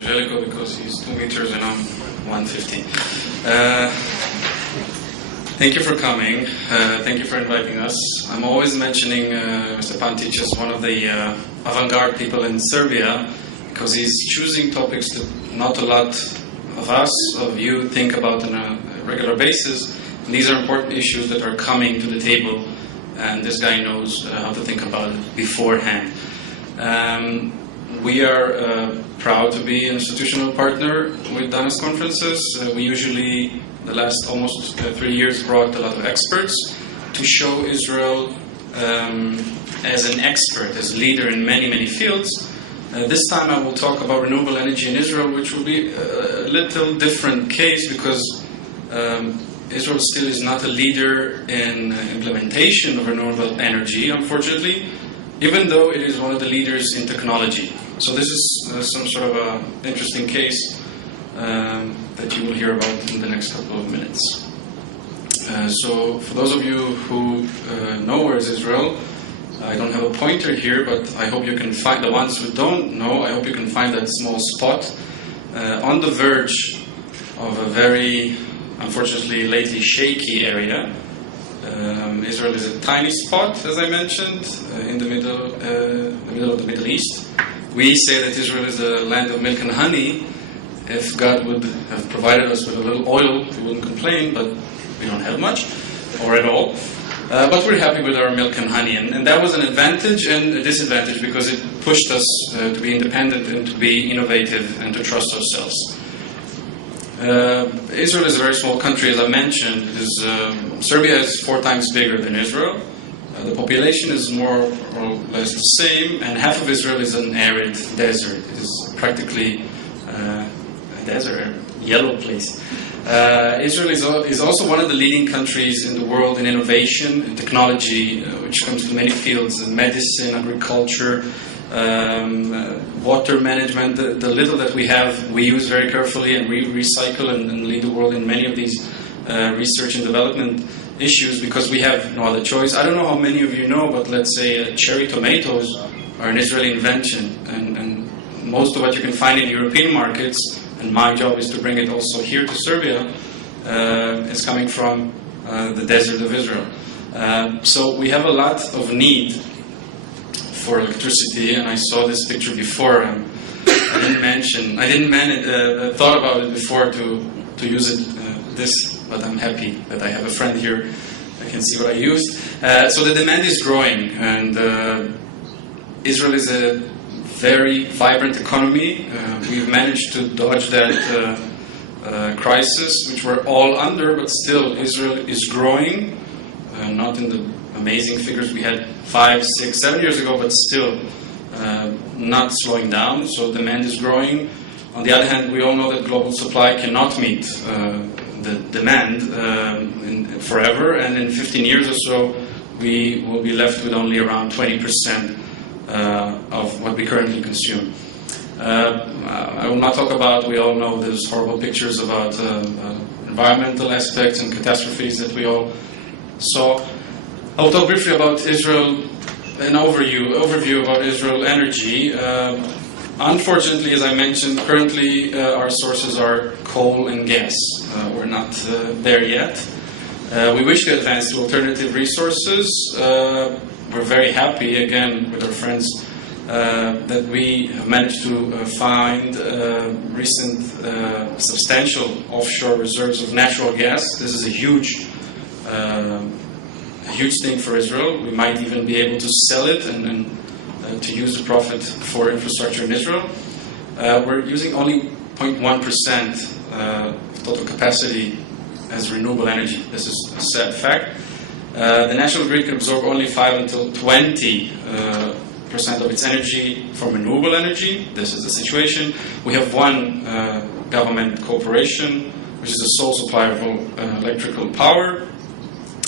Angelico because he's 2 meters and I'm 150. Thank you for coming. Thank you for inviting us. I'm always mentioning Mr. Pantic as one of the avant-garde people in Serbia because he's choosing topics that not a lot of us, of you, think about on a regular basis. And these are important issues that are coming to the table, and this guy knows how to think about it beforehand. We are proud to be an institutional partner with Danas conferences. We usually, the last almost 3 years, brought a lot of experts to show Israel as an expert, as a leader in many, many fields. This time I will talk about renewable energy in Israel, which will be a little different case because Israel still is not a leader in implementation of renewable energy, unfortunately, even though it is one of the leaders in technology. So this is some sort of an interesting case that you will hear about in the next couple of minutes. So for those of you who know where is Israel, I don't have a pointer here, but I hope you can find, the ones who don't know, I hope you can find that small spot on the verge of a very, unfortunately, lately shaky area. Israel is a tiny spot, as I mentioned, in the middle of the Middle East. We say that Israel is the land of milk and honey. If God would have provided us with a little oil, we wouldn't complain, but we don't have much, or at all. But we're happy with our milk and honey, and that was an advantage and a disadvantage because it pushed us to be independent and to be innovative and to trust ourselves. Israel is a very small country, as I mentioned. Serbia is 4 times bigger than Israel. The population is more or less the same, and half of Israel is an arid desert. It is practically a desert, a yellow place. Israel is also one of the leading countries in the world in innovation and technology, which comes to many fields: medicine, agriculture, water management. The little that we have, we use very carefully, and we recycle and lead the world in many of these research and development issues because we have no other choice. I don't know how many of you know, but let's say cherry tomatoes are an Israeli invention, and most of what you can find in European markets, and my job is to bring it also here to Serbia, is coming from the desert of Israel. So we have a lot of need for electricity, and I saw this picture before. I didn't thought about it before to use it but I'm happy that I have a friend here. I can see what I used. So the demand is growing, and Israel is a very vibrant economy. We've managed to dodge that crisis, which we're all under, but still Israel is growing. Not in the amazing figures we had 5, 6, 7 years ago, but still not slowing down. So demand is growing. On the other hand, we all know that global supply cannot meet the demand forever, and in 15 years or so, we will be left with only around 20% of what we currently consume. I will not talk about, we all know there's horrible pictures about environmental aspects and catastrophes that we all saw. I will talk briefly about Israel, an overview about Israel energy. Unfortunately, as I mentioned, currently our sources are coal and gas. We're not there yet. We wish to advance to alternative resources. We're very happy, again, with our friends, that we have managed to find recent substantial offshore reserves of natural gas. This is a huge thing for Israel. We might even be able to sell it and to use the profit for infrastructure in Israel. We're using only 0.1% total capacity as renewable energy. This is a sad fact. The national grid can absorb only 5 until 20% of its energy from renewable energy. This is the situation. We have one government corporation, which is the sole supplier of electrical power.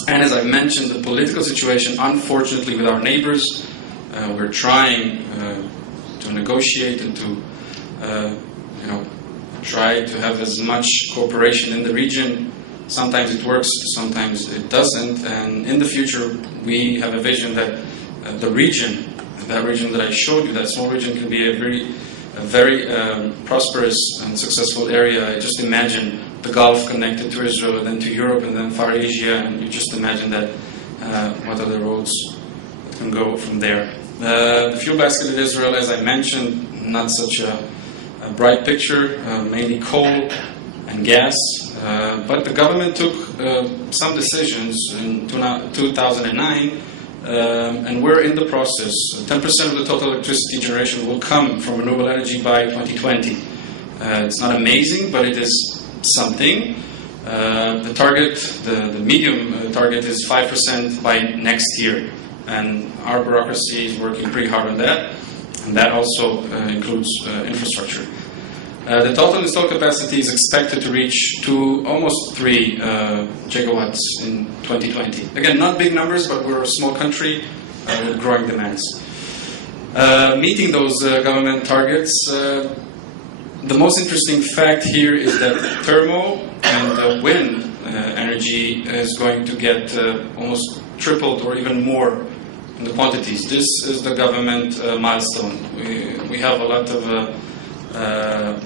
And as I mentioned, the political situation, unfortunately, with our neighbors, we're trying to negotiate and to try to have as much cooperation in the region. Sometimes it works, sometimes it doesn't. And in the future, we have a vision that that region that I showed you, that small region, can be a very very prosperous and successful area. Just imagine the Gulf connected to Israel, and then to Europe, and then Far Asia, and you just imagine that what are the roads that can go from there. The fuel basket in Israel, as I mentioned, not such a bright picture, mainly coal and gas, but the government took some decisions in 2009, and we're in the process. 10% of the total electricity generation will come from renewable energy by 2020. It's not amazing, but it is something. The target, the medium target, is 5% by next year, and our bureaucracy is working pretty hard on that, and that also includes infrastructure. The total installed capacity is expected to reach to almost 3 gigawatts in 2020. Again, not big numbers, but we're a small country with growing demands. Meeting those government targets, the most interesting fact here is that thermal and wind energy is going to get almost tripled or even more in the quantities. This is the government milestone. We have a lot of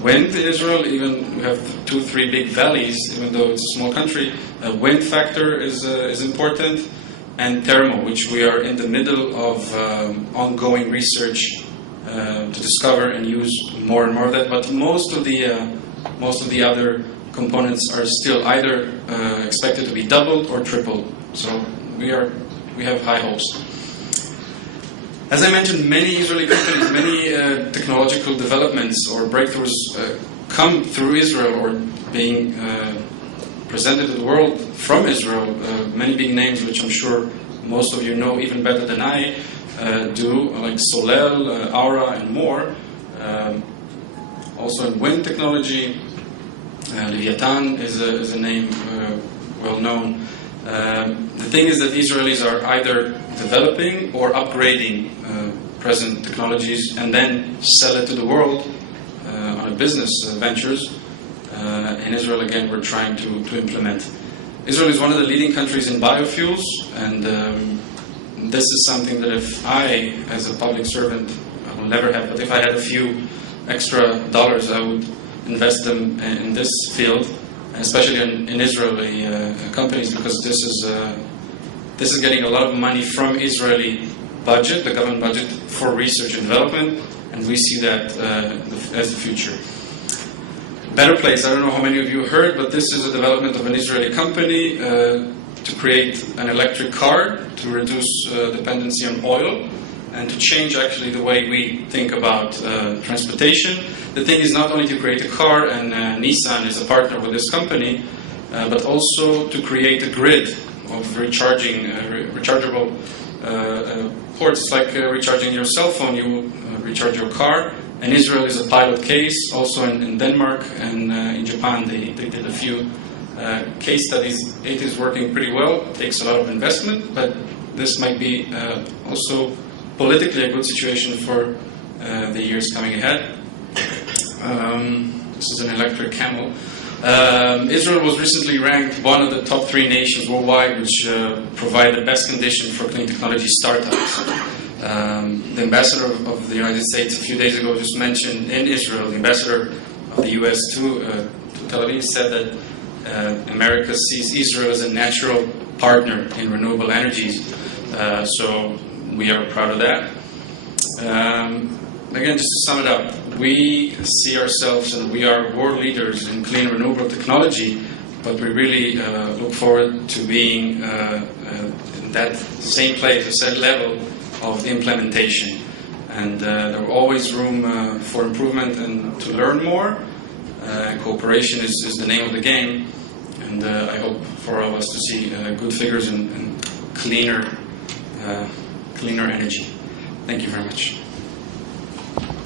wind in Israel. Even we have 2-3 big valleys, even though it's a small country. Wind factor is important, and thermal, which we are in the middle of ongoing research to discover and use more and more of that. But most of the other components are still either expected to be doubled or tripled. So we have high hopes. As I mentioned, many Israeli companies, many technological developments or breakthroughs come through Israel or being presented to the world from Israel. Many big names, which I'm sure most of you know even better than I do, like Solel, Aura, and more. Also in wind technology, Leviathan is a name well known. The thing is that Israelis are either developing or upgrading present technologies and then sell it to the world on a business ventures. In Israel, again, we're trying to implement. Israel is one of the leading countries in biofuels, and this is something that if I, as a public servant, I will never have, but if I had a few extra dollars, I would invest them in this field, especially in Israeli companies, because this is getting a lot of money from Israeli budget, the government budget, for research and development, and we see that as the future. Better Place, I don't know how many of you heard, but this is a development of an Israeli company to create an electric car to reduce dependency on oil and to change actually the way we think about transportation. The thing is not only to create a car, and Nissan is a partner with this company, but also to create a grid of rechargeable ports. It's like recharging your cell phone, you recharge your car. And Israel is a pilot case, also in Denmark and in Japan. They did a few case studies. It is working pretty well. It takes a lot of investment, but this might be also politically a good situation for the years coming ahead. This is an electric camel. Israel was recently ranked one of the top 3 nations worldwide which provide the best condition for clean technology startups. The ambassador of the United States a few days ago just mentioned in Israel, the ambassador of the US to Tel Aviv said that America sees Israel as a natural partner in renewable energies. So we are proud of that. Again, just to sum it up, we see ourselves and we are world leaders in clean renewable technology, but we really look forward to being in that same place, the same level of the implementation. And there are always room for improvement and to learn more. Cooperation is the name of the game, and I hope for all of us to see good figures and cleaner energy. Thank you very much.